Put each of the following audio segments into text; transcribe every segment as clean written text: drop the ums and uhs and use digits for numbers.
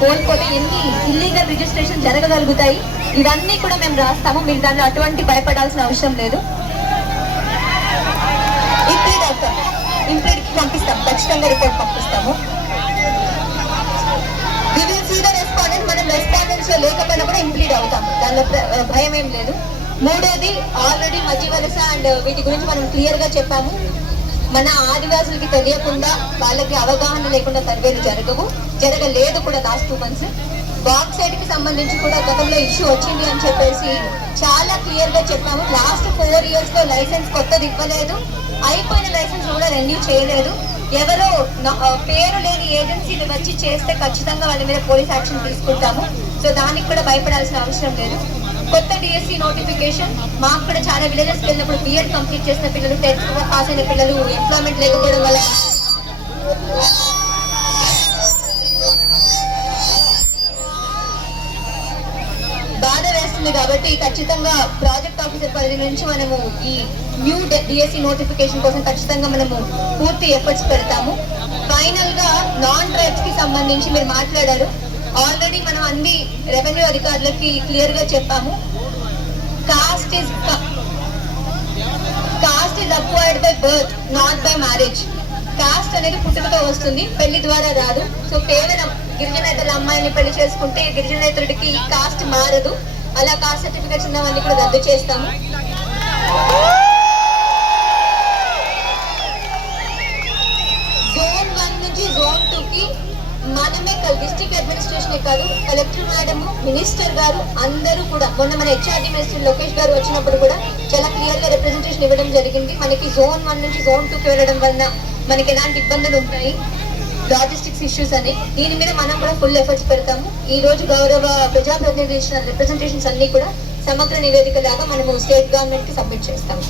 కోల్పోతే ఎన్ని illegal registration జరగగలుగుతాయి, ఇవన్నీ కూడా మేము రాస్తాము. మీరు దానిలో అటువంటి భయపడాల్సిన అవసరం లేదు. ఇంప్లీడ్కి పంపిస్తాం, ఖచ్చితంగా రిపోర్ట్ పంపిస్తాము. మనం రెస్పాండెన్స్ లో లేకపోయినా కూడా ఇంప్లీడ్ అవుతాము, దానిలో భయం ఏం లేదు. మూడోది, ఆల్రెడీ మధ్య వలస అండ్ వీటి గురించి మనం క్లియర్ గా చెప్పాము. మన ఆదివాసులకి తెలియకుండా, వాళ్ళకి అవగాహన లేకుండా సర్వేలు జరగలేదు కూడా లాస్ట్ 2 months. బాక్సైడ్ కి సంబంధించి కూడా గతంలో ఇష్యూ వచ్చింది అని చెప్పేసి చాలా క్లియర్ గా చెప్పాము. లాస్ట్ 4 years లో లైసెన్స్ కొత్తది ఇవ్వలేదు, అయిపోయిన లైసెన్స్ కూడా రెన్యూ చేయలేదు. ఎవరో పేరు లేని ఏజెన్సీని వచ్చి చేస్తే ఖచ్చితంగా వాళ్ళ మీద పోలీస్ యాక్షన్ తీసుకుంటాము. సో దానికి కూడా భయపడాల్సిన అవసరం లేదు. కొత్త డిఎస్సి నోటిఫికేషన్, మాకు కూడా చాలా విలేజెస్కి వెళ్ళినప్పుడు బిఎడ్ కంప్లీట్ చేసిన పిల్లలు, 10th పాస్ అయిన పిల్లలు ఎంప్లాయ్మెంట్ లేకపోవడం వల్ల బాధ వేస్తుంది. కాబట్టి ఖచ్చితంగా ప్రాజెక్ట్ ఆఫీసర్ పరిధి నుంచి మనము ఈ న్యూ డిఎస్సి నోటిఫికేషన్ కోసం ఖచ్చితంగా మనము పూర్తి ఎఫర్ట్స్ పెడతాము. ఫైనల్ గా నాన్ ట్రైబ్స్ కి సంబంధించి మీరు మాట్లాడారు. ఆల్రెడీ మనం అన్ని రెవెన్యూ అధికారులకి క్లియర్ గా చెప్పాము. Cost is acquired by birth, not by marriage. Cost అనేది పుట్టుకతో వస్తుంది, పెళ్లి ద్వారా రాదు. సో కేవలం గిరిజనేతల అమ్మాయిని పెళ్లి చేసుకుంటే గిరిజనేతరుడికి కాస్ట్ మారదు. అలా కాస్ట్ సర్టిఫికేట్స్ ఉన్నవన్నీ కూడా రద్దు చేస్తాము. Zone 1 నుంచి Zone 2 కి మనమే డిస్ట్రిక్ట్ అడ్మినిస్ట్రేషన్ కాదు, కలెక్టర్ మేడం, మినిస్టర్ గారు అందరూ కూడా, మొన్న మన హెచ్ఆర్డి మినిస్టర్ లోకేష్ గారు వచ్చినప్పుడు కూడా చాలా క్లియర్ గా రిప్రజెంటేషన్ ఇవ్వడం జరిగింది. మనకి Zone 1 నుంచి Zone 2 కి వెళ్ళడం వల్ల మనకి ఎలాంటి ఇబ్బందులు ఉంటాయి, లాజిస్టిక్స్ ఇష్యూస్ అని. దీని మీద మనం కూడా ఫుల్ ఎఫర్ట్స్ పెడతాము. ఈ రోజు గౌరవ ప్రజాప్రతినిధులు ఇచ్చిన రిప్రజెంటేషన్స్ అన్ని కూడా సమగ్ర నివేదిక లాగా మనము స్టేట్ గవర్నమెంట్ కి సబ్మిట్ చేస్తాము.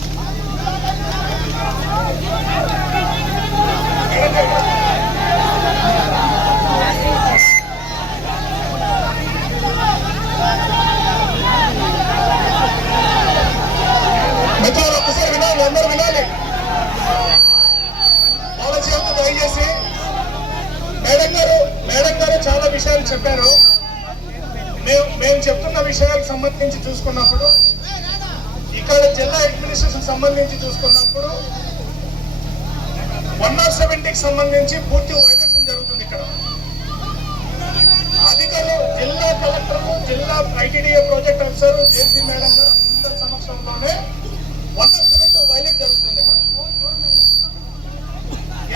దయచేసి మేడం గారు చాలా విషయాలు చెప్పారు. మేము చెప్తున్న విషయాలకు సంబంధించి చూసుకున్నప్పుడు, ఇక్కడ జిల్లా అడ్మినిస్ట్రేషన్ సంబంధించి చూసుకున్నప్పుడు 170కి సంబంధించి పూర్తి వైలేషన్ జరుగుతుంది. ఇక్కడ అధికారులు, జిల్లా కలెక్టర్, జిల్లా ఐటీడీఏ ప్రాజెక్ట్ ఆఫీసర్, జేసీ మేడం గారు అందరి సమక్షంలోనే 170 వైలేట్ జరుగుతుంది.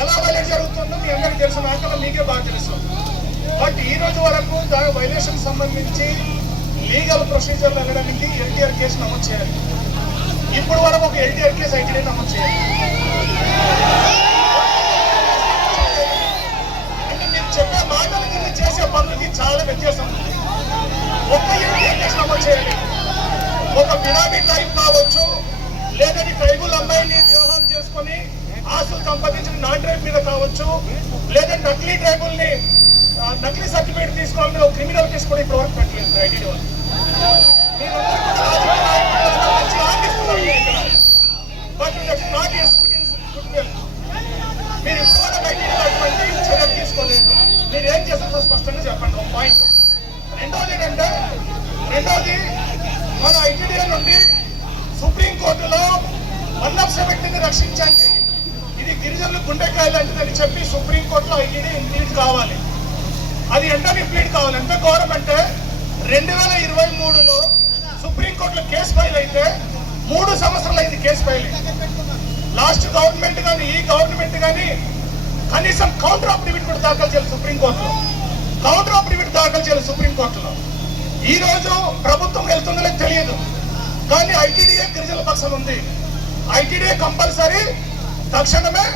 ఎలా వైలేట్ జరుగుతుందో మీ అందరికీ తెలుసు, నాకన్నా మీకే బాగా తెలుసు. బట్ ఈ రోజు వరకు దాని వైలేషన్ సంబంధించి లీగల్ ప్రొసీజర్లు వెళ్ళడానికి ఎల్టీఆర్ కేసు నమోదు చేయాలి. ఇప్పుడు వరకు ఒక ఎల్టీఆర్ కేసు ఐటీడీ నమోదు చేయాలి. అంటే మీరు చెప్పే మాటలకి మీరు చేసే పనులకి చాలా వ్యత్యాసం ఉంది. ఒక్క ఎల్టీఆర్ కేసు నమోదు చేయాలి. ఒక బినామీ టైప్ కావచ్చు, లేదని ట్రైబుల్ అమ్మాయిని వివాహం చేసుకొని ఆస్తులు సంపాదించిన నాన్ ట్రైబ్ మీద కావచ్చు, లేదా నకిలీ ట్రైబుల్ని నకిలీ సర్టిఫికేట్ తీసుకోవాలని ఒక క్రిమినల్ కేసు కూడా ఇప్పుడు వరకు పెట్టలేదు ఐటీడీ వాళ్ళు. మీరు ఇప్పుడు ఐటీడీ అటువంటి చర్యలు తీసుకోలేదు. మీరు ఏం చేస్తారో స్పష్టంగా చెప్పండి. ఒక పాయింట్. రెండోది మన ఐటీడీ నుండి సుప్రీంకోర్టులో 170ని రక్షించండి, ఇది గిరిజనులు గుండెకాయ లాంటిదని చెప్పి సుప్రీంకోర్టులో ఐటీడీ ఇంప్లీట్ కావాలి. అది ఎంత ఇంప్లీట్ కావాలి, ఎంత ఘోరం అంటే 2023లో సుప్రీంకోర్టులో కేసు ఫైల్ అయితే 3 సంవత్సరాలు అయింది కేసు ఫైల్. లాస్ట్ గవర్నమెంట్ కానీ ఈ గవర్నమెంట్ కానీ కనీసం కౌంటర్ అఫిడవిట్ కూడా దాఖలు చేయాలి సుప్రీంకోర్టులో. కౌంటర్ అఫిడవిట్ దాఖలు చేయాలి సుప్రీంకోర్టులో. ఈ రోజు ప్రభుత్వం వెళ్తుందో తెలియదు, కానీ ఐటీడీఏ గిరిజనుల పక్షం ఉంది. ఐటీడీఏ కంపల్సరీ తక్షణమే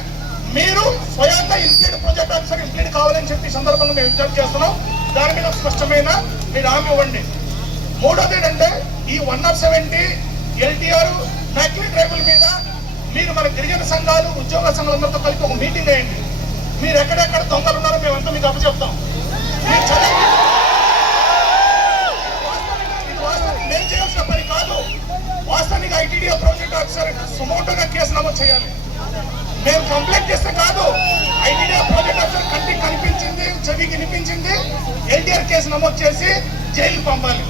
మీరు స్వయంగా ఇంప్లీడ్ ప్రాజెక్ట్ ఆఫీసర్ ఇంప్లీడ్ కావాలని చెప్పి సందర్భంగా మేము విజ్ఞప్తి చేస్తున్నాం. దాని మీద స్పష్టమైన మీరు హామీ ఇవ్వండి. మూడోది ఏంటంటే ఈ 170 ఎల్టీఆర్ నకిలీ ట్రైబుల్ మీద మీరు మన గిరిజన సంఘాలు, ఉద్యోగ సంఘాలందరితో కలిపి ఒక మీటింగ్ అయ్యండి. మీరు ఎక్కడెక్కడ దొంగలు ఉన్నారో మేమంతా మీకు అప్పచెప్తాం. నేను చేయాల్సిన పని కాదు. వాస్తవానికి ఐటీడీఏ ప్రాజెక్ట్ ఆఫీసర్ సుమోటోగా కేసు నమోదు చేయాలి. మేము కంప్లైంట్ చేస్తే కాదు, ఐటీడీఏ ప్రాజెక్ట్ ఆఫీసర్ కంటికి కనిపించింది, చెవికి వినిపించింది, ఎల్టీఆర్ మర్డర్ కేసు నమోదు చేసి జైలు పంపాలి.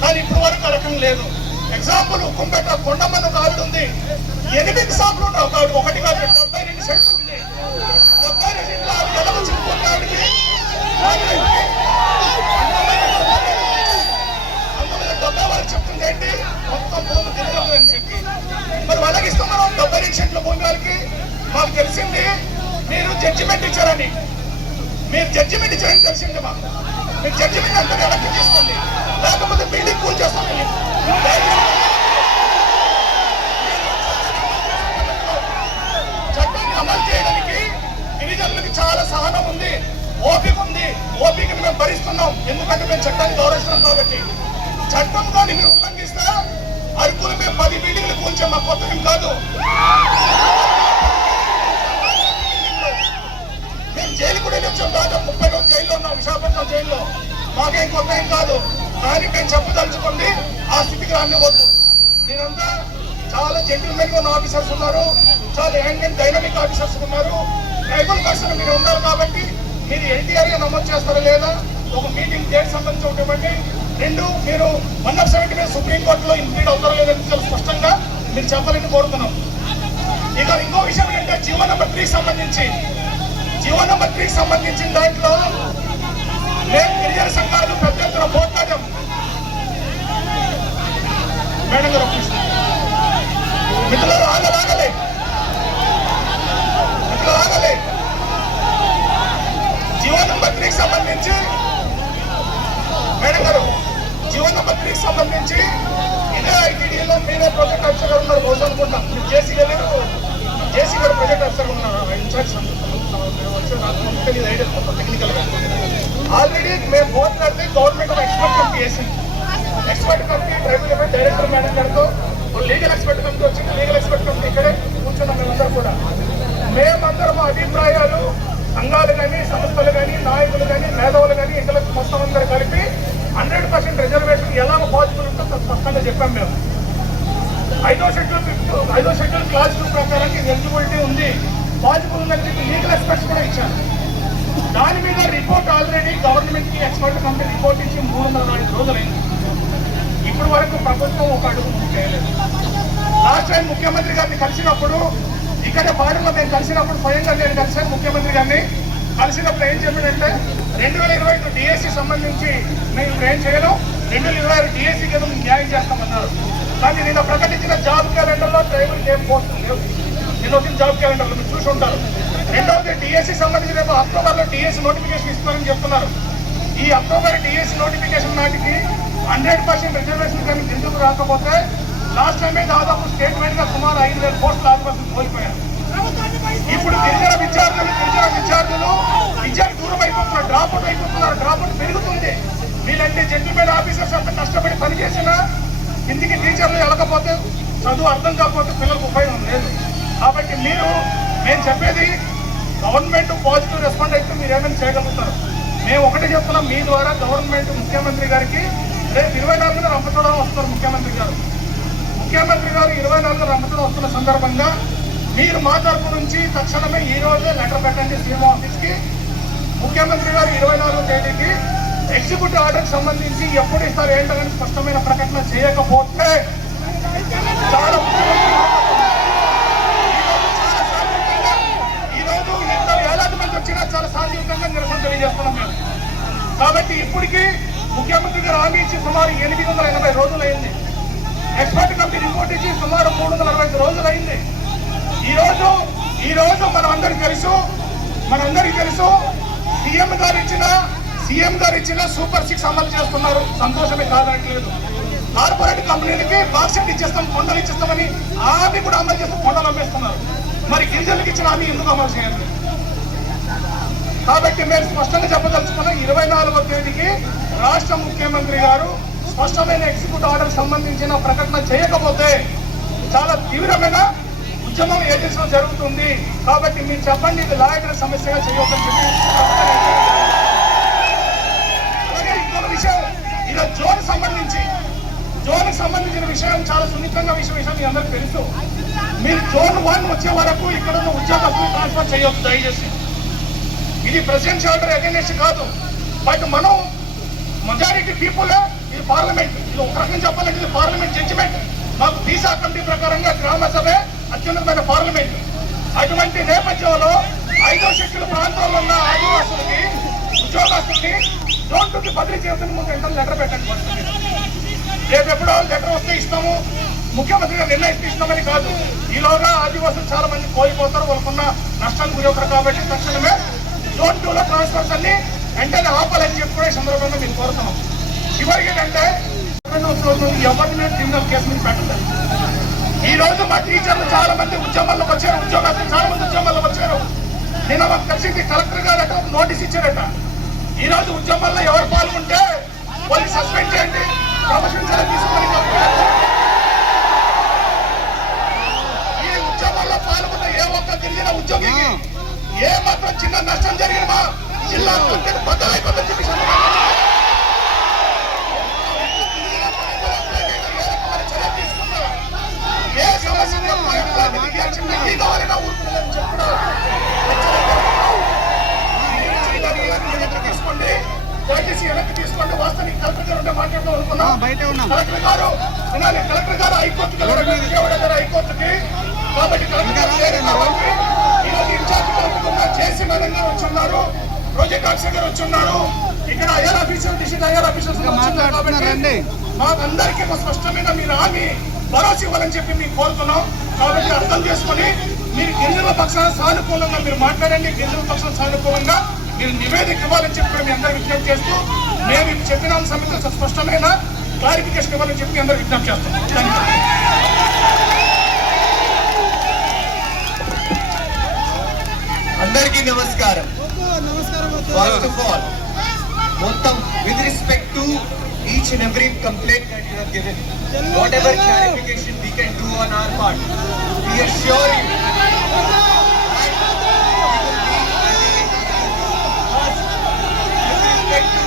కానీ ఇప్పుడు వరకు ఆ రకం లేదు. ఎగ్జాంపుల్ ఉక్కుంపేట కొండమ్మని ఒక ఆవిడ ఉంది, 8 షాపులు ఉన్నాయి. ఒక ఆవిడ ఒకటి కాదు 72 సెంట్లు ఉంది. 72 సెంట్లు ఆవిడ ఎలా చిక్కుకుంటే ఆవిడకి 70 వాళ్ళు చెప్తుంది ఏంటి, మొత్తం భూమి తిరగదు అని చెప్పి. మరి వాళ్ళకి ఇస్తాం మనం 72 సెంట్ల భూమి వాళ్ళకి. మాకు తెలిసింది మీరు జడ్జిమెంట్ ఇచ్చారని, మీరు జడ్జిమెంట్ ఇచ్చారని తెలిసింది మాకు. మీరు జడ్జిమెంట్ అంతా వెనక్కి తీసుకోండి, లేకపోతే బిల్డింగ్ కూల్ చేస్తామని. చట్టాన్ని అమలు చేయడానికి గిరిజనులకి చాలా సహనం ఉంది, ఓపిక ఉంది. ఓపికను మేము భరిస్తున్నాం, ఎందుకంటే మేము చట్టాన్ని గౌరవిస్తున్నాం కాబట్టి. చట్టం కానీ మీరు ఉల్లంఘిస్తే అరకులు మేము 10 బిల్డింగ్లు కూల్చాం, మా కొత్త కాదు. మేము జైలు కూడా వెళ్ళొచ్చాం, దాదాపు 30 రోజులు జైల్లో ఉన్నాం, విశాఖపట్నం జైల్లో. మాకేం కొత్త ఏం కాదు, కానీ మేము చెప్పదలుచుకోండి ఆ స్థితికి రానివ్వద్దు. మీరంతా చాలా జెంటిల్మెన్ గా ఉన్న ఆఫీసర్స్ ఉన్నారు, చాలా యాంగ్ అండ్ డైనమిక్ ఆఫీసర్స్ ఉన్నారు. ట్రైబల్ పర్సన్ మీరు ఉన్నారు కాబట్టి మీరు ఎన్టీఆర్ గా నమోదు చేస్తారా లేదా, ఒక మీటింగ్ డేట్ సంబంధించి ఒకటి. 2, మీరు 170 మీద సుప్రీంకోర్టులో ఇంప్లీడ్ అవుతారో లేదని చాలా స్పష్టంగా మీరు చెప్పాలని కోరుతున్నాం. ఇక ఇంకో విషయం ఏంటంటే జీవో నెంబర్ 3 సంబంధించిన దాంట్లో మేము గిరిజన సంఘాలు పెద్ద ఎత్తున పోట్లాడాం. మేడం గారు మిత్రులు ఆగలే జీవో నెంబర్ 3 సంబంధించి, మేడం గారు జీవో నెంబర్ 3 సంబంధించి ఇదే ఐటీడీలో మీరే ప్రాజెక్ట్ ఆఫీసర్ ఉన్నారు రోజు అనుకుంటాం. మీరు జేసీ గారు ప్రాజెక్ట్ ఆఫీసర్ ఉన్నారు, ఇన్ఛార్జ్ టెక్నికల్ గా. ఆల్రెడీ మేము పోట్లాడితే గవర్నమెంట్ ఒక ఎక్స్పర్ట్ కమిటీ వేసింది. Expert committee tribal director madam గారితో లీగల్ ఎక్స్పర్ట్ కమిటీ వచ్చింది. లీగల్ ఎక్స్పర్ట్ కమిటీ ఇక్కడే కూర్చున్నాం మేమందరూ కూడా. మేమందరం అభిప్రాయాలు సంఘాలు కానీ, సంస్థలు కానీ, నాయకులు కానీ, మేధావులు కానీ, ఇంటలెక్ట్ మొత్తం అందరూ కలిపి 100% రిజర్వేషన్ ఎలా పాజిబుల్ ఉంటుందో స్పష్టంగా చెప్పాం మేము. 5వ షెడ్యూల్ క్లాస్ 2 ప్రకారం ఇది ఎలిజిబిలిటీ ఉంది, పాజిబుల్ ఉందని చెప్పి లీగల్ ఎక్స్పర్ట్స్ కూడా ఇచ్చారు. దాని మీద రిపోర్ట్ ఆల్రెడీ గవర్నమెంట్ కి ఎక్స్పర్ట్ కమిటీ రిపోర్ట్ ఇచ్చి 304 రోజులైంది. ఇప్పటి వరకు ప్రభుత్వం ఒక అడుగు చేయలేదు. లాస్ట్ టైం ముఖ్యమంత్రి గారిని కలిసినప్పుడు, ఇక్కడ పార్టీలో మేము కలిసినప్పుడు స్వయంగా నేను కలిసాను ముఖ్యమంత్రి గారిని. కలిసినప్పుడు ఏం చెప్పాడంటే 2025 డిఎస్సి సంబంధించి మేము ఏం చేయలేం, 2026 డిఎస్సి కింద న్యాయం చేస్తామన్నారు. కానీ నిన్న ప్రకటించిన జాబ్ క్యాలెండర్లో ట్రైబల్ ఏం పోస్టులు లేవు. నిన్న వచ్చిన జాబ్ క్యాలెండర్లో మీరు చూసి ఉంటారు. రెండవది డిఎస్సి సంబంధించి రేపు అక్టోబర్లో డిఎస్సి నోటిఫికేషన్ ఇస్తారని చెప్తున్నారు. ఈ అక్టోబర్ డిఎస్సి నోటిఫికేషన్ నాటికి 100% రిజర్వేషన్ కానీ ఎందుకు రాకపోతే లాస్ట్ టైమే దాదాపు స్టేట్ వైడ్ గా సుమారు 5,000 పోస్టులు ఆదివాసులు కోల్పోయారు. ఇప్పుడు గిరిజన విద్యార్థులు విద్యకు దూరం అయిపోతున్నారు, డ్రాప్అవుట్ అయిపోతున్నారు. డ్రాప్అవుట్ పెరుగుతుంది. వీళ్ళంటే జెంటిల్మెన్ ఆఫీసర్స్ అంతా కష్టపడి పనిచేసినా ఇంటికి టీచర్లు వెళ్ళకపోతే, చదువు అర్థం కాకపోతే పిల్లలకు ఉపయోగం లేదు. కాబట్టి మేము చెప్పేది గవర్నమెంట్ పాజిటివ్ రెస్పాండ్ అయితే మీరు ఏమైనా చేయగలుగుతారు. మేము ఒకటే చెప్తున్నాం, మీ ద్వారా గవర్నమెంట్ ముఖ్యమంత్రి గారికి రేపు 24న రంపచోడవరం వస్తున్నారు. ముఖ్యమంత్రి గారు 24న రంపచోడవరం వస్తున్న సందర్భంగా మీరు మా తరపు నుంచి తక్షణమే ఈ రోజే లెటర్ పెట్టండి సీఎం ఆఫీస్ కి. ముఖ్యమంత్రి గారు 24వ తేదీకి ఎగ్జిక్యూటివ్ ఆర్డర్ సంబంధించి ఎప్పుడు ఇస్తారు ఏంటని స్పష్టమైన ప్రకటన చేయకపోతే చాలా ఈరోజు ఎంత వేలాది మంది వచ్చినా చాలా శాంతియుతంగా నిరసన తెలియజేస్తున్నాం మేము. కాబట్టి ఇప్పటికీ ముఖ్యమంత్రి గారు హామీ ఇచ్చి సుమారు 880 రోజులైంది. ఎక్స్పర్ట్ కమిటీ రిపోర్ట్ ఇచ్చి సుమారు 365 రోజులైంది. ఈ రోజు మనందరికి తెలుసు సీఎం గారు ఇచ్చిన సూపర్ 6 అమలు చేస్తున్నారు. సంతోషమే కాదనట్లేదు. కార్పొరేట్ కంపెనీలకి బాక్సెట్ ఇచ్చేస్తాం, కొండలు ఇచ్చేస్తామని హామీ కూడా అమలు చేస్తూ కొండలు అమ్మేస్తున్నారు. మరి గిరిజనులకు ఇచ్చిన హామీ ఎందుకు అమలు చేయాలి? కాబట్టి మేము స్పష్టంగా చెప్పదలుచుకున్న 24వ తేదీకి రాష్ట్ర ముఖ్యమంత్రి గారు స్పష్టమైన ఎగ్జిక్యూటివ్ ఆర్డర్ సంబంధించిన ప్రకటన చేయకపోతే చాలా తీవ్రమైన ఉద్యమం ఏజెన్సీలో జరుగుతుంది. కాబట్టి మీరు చెప్పండి, ఇది లాయకుల సమస్యగా చేయవద్దని చెప్పి. అలాగే ఇంకొక విషయం, ఇలా జోన్ సంబంధించిన విషయం చాలా సున్నితంగా విషయం మీ అందరికీ తెలుసు. మీరు జోన్ 1 వచ్చే వరకు ఇక్కడ ఉన్న ఉద్యోగస్తులు ట్రాన్స్ఫర్ చేయొద్దు దయచేసి. ఇది ప్రెసిడెన్షియల్ ఆర్డర్ అగైనెస్ట్ కాదు. బట్ మనం పీపుల్, ఇది పార్లమెంట్. ఇది ఒక రకంగా చెప్పాలంటే ఇది పార్లమెంట్ జడ్జిమెంట్. మాకు తీసా కమిటీ ప్రకారంగా గ్రామ సభే అత్యున్నతమైన పార్లమెంట్. అటువంటి నేపథ్యంలో 5వ షెడ్యూల్ ప్రాంతాల్లో ఉన్న ఆదివాసులకి, ఉద్యోగస్తులకి డోంట్ బదిలీ చేసిన ముందు వెంటనే లెటర్ పెట్టండి. రేపు ఎప్పుడో లెటర్ వస్తే ఇస్తాము, ముఖ్యమంత్రిగా నిర్ణయిస్తే ఇస్తామని కాదు. ఈలోగా ఆదివాసులు చాలా మంది కోల్పోతారు, వాళ్ళకున్న నష్టానికి గురవుతారు. కాబట్టి తక్షణమే జోన్ 2లో ట్రాన్స్ఫర్స్ అన్ని వెంటనే ఆపాలని చెప్పి కూడా ఈ సందర్భంగా మీరు కోరుతున్నాం. చివరికి ఏంటంటే ఎవరి మీద క్రిమినల్ కేసు మీద పెట్టలేదు. ఈ రోజు మా టీచర్లు చాలా మంది ఉద్యమాల్లోకి వచ్చారు, ఉద్యోగస్తులు చాలా మంది ఉద్యమాల్లోకి వచ్చారు. నిన్న మాకు తెలిసింది కలెక్టర్ గారు ఒక నోటీస్ ఇచ్చారట. ఈ రోజు ఉద్యమాల్లో ఎవరు పాల్గొంటే వాళ్ళు సస్పెండ్ చేయండి, ప్రమోషన్ సెలవు తీసుకొని. ఈ ఉద్యమాల్లో పాల్గొన్న ఏ ఒక్క గిరిజన ఉద్యోగికి ఏ మాత్రం చిన్న నష్టం జరిగినా జిల్లా బద్దలైపోతుందని చెప్పి ఏ సమస్య తీసుకోండి, దయచేసి వెనక్కి తీసుకోండి. వాస్తవానికి కలెక్టర్ గారు ఉంటే మాట్లాడుతూ అనుకున్నాం. కలెక్టర్ గారు వినాలి, కలెక్టర్ గారు హైకోర్టుకి హైకోర్టుకి. కాబట్టి కలెక్టర్ గారు ఈరోజు ఇన్ఛార్జ్ కలుపుకున్న చేసి మేడం గారు వచ్చి ఉన్నారు, ప్రాజెక్ట్ ఆఫీసర్ గారు వచ్చి ఉన్నారు, ఇక్కడ IR officer district IR officers కాబట్టి మాకందరికీ ఒక స్పష్టమైన మీరు హామీ భరోసా ఇవ్వాలని చెప్పి మీకు కోరుతున్నాం. కాబట్టి అర్థం చేసుకొని మీరు గిరిజనుల పక్షాన సానుకూలంగా మీరు మాట్లాడండి, గిరిజనుల పక్షాన సానుకూలంగా మీరు నివేదిక ఇవ్వాలని చెప్పి మీ అందరూ విజ్ఞప్తి చేస్తూ, మేము చెప్పిన అంశంలో స్పష్టమైన క్లారిఫికేషన్ ఇవ్వాలని చెప్పి అందరూ విజ్ఞప్తి చేస్తాం. అందరికీ నమస్కారం. ఫస్ట్ ఆఫ్ ఆల్, మొత్తం with respect to each and every complaint that you have given, whatever clarification we can do on our part, we assure you that we will be first with respect to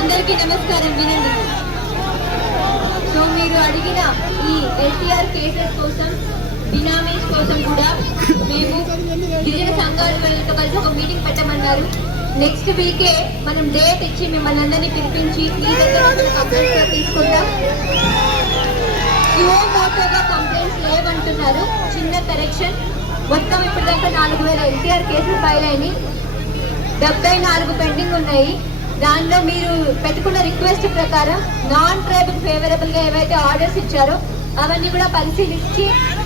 అందరికీ నమస్కారం. వినండి, so మీరు అడిగిన ఈ LTR cases కోసం, బినామీస్ కోసం కూడా మేము గిరిజన సంఘాలతో కలిసి ఒక మీటింగ్ పెట్టమన్నారు. నెక్స్ట్ వీకే మనం డేట్ ఇచ్చి మిమ్మల్ని అందరినీ పిలిపించి మీ దగ్గర కంప్లైంట్స్ తీసుకుంటాం. మోటోగా కంప్లైంట్స్ లేవంటున్నారు. చిన్న కరెక్షన్, మొత్తం ఇప్పటిదాకా 4000 ఎల్టీఆర్ కేసులు ఫైల్ అయినాయి, 74 పెండింగ్ ఉన్నాయి. దానిలో మీరు పెట్టుకున్న రిక్వెస్ట్ ప్రకారం నాన్ ట్రైబల్ ఫేవరబుల్ గా ఏవైతే ఆర్డర్స్ ఇచ్చారో అవన్నీ కూడా పరిశీలించి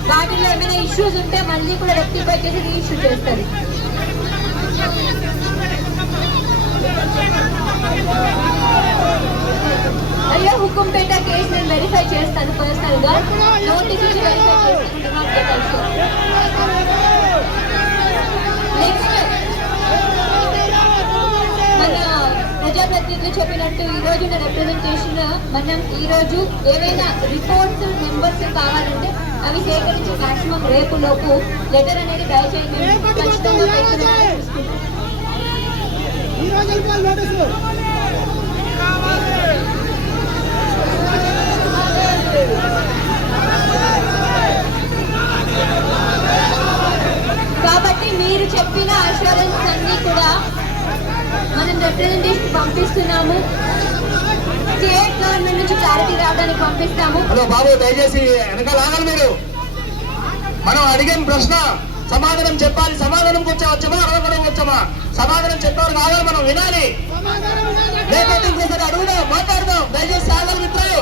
వాటిలో ఏమైనా ఇష్యూస్ ఉంటే మళ్ళీ కూడా రెక్టిఫై చేసి రీఇష్యూ చేస్తారు. అయ్యో హుకుంపేట కేసు నేను వెరిఫై చేస్తాను పర్సనల్ గా, నోటీస్ ఇచ్చి వెరిఫై చేస్తాను. నెక్స్ట్ మన ప్రజాప్రతినిధులు చెప్పినట్టు ఈ రోజు రిప్రజెంటేషన్ మనం ఈ రోజు ఏవైనా రిపోర్ట్స్ నెంబర్స్ కావాలంటే అవి సేకరించి మాక్సిమం రేపు లోపు లెటర్ అనేది దయచేసి కాబట్టి మీరు చెప్పిన అష్యూరెన్స్ అన్ని కూడా మనం రిప్రజెంటేషన్ పంపిస్తున్నాము. స్టేట్ గవర్నమెంట్ నుంచి క్లారిటీ రావడానికి పంపిస్తాము. హలో బాబు, దయచేసి వెనకాల ఆగాలి మీరు. మనం అడిగిన ప్రశ్న సమాధానం చెప్పాలి. సమాధానం వచ్చామా అడగడం వచ్చామా? సమాధానం చెప్పేవారు ఆగాలి, మనం వినాలి. లేకపోతే ఇంకోసారి అడుగుదాం, మాట్లాడదాం. దయచేసి ఆగాలి మిత్రులు,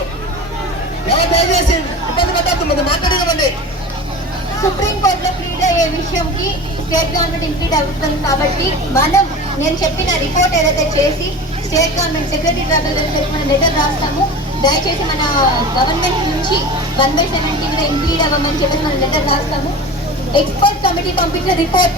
ఎవరు దయచేసి ఇబ్బంది పెట్టద్దు, ముందు మాట్లాడేదండి. సుప్రీంకోర్టులో ప్లీడ్ అయ్యే విషయంకి స్టేట్ గవర్నమెంట్ ఇంప్లీడ్ అవుతుంది. కాబట్టి నేను చెప్పిన రిపోర్ట్ ఏదైతే చేసి స్టేట్ గవర్నమెంట్ సెక్రటరీ ట్రైబల్ మన లెటర్ రాస్తాము. దయచేసి మన గవర్నమెంట్ నుంచి 1/70 కూడా ఇంప్లీడ్ అవ్వమని చెప్పేసి మనం లెటర్ రాస్తాము. ఎక్స్పర్ట్ కమిటీ పంపించిన రిపోర్ట్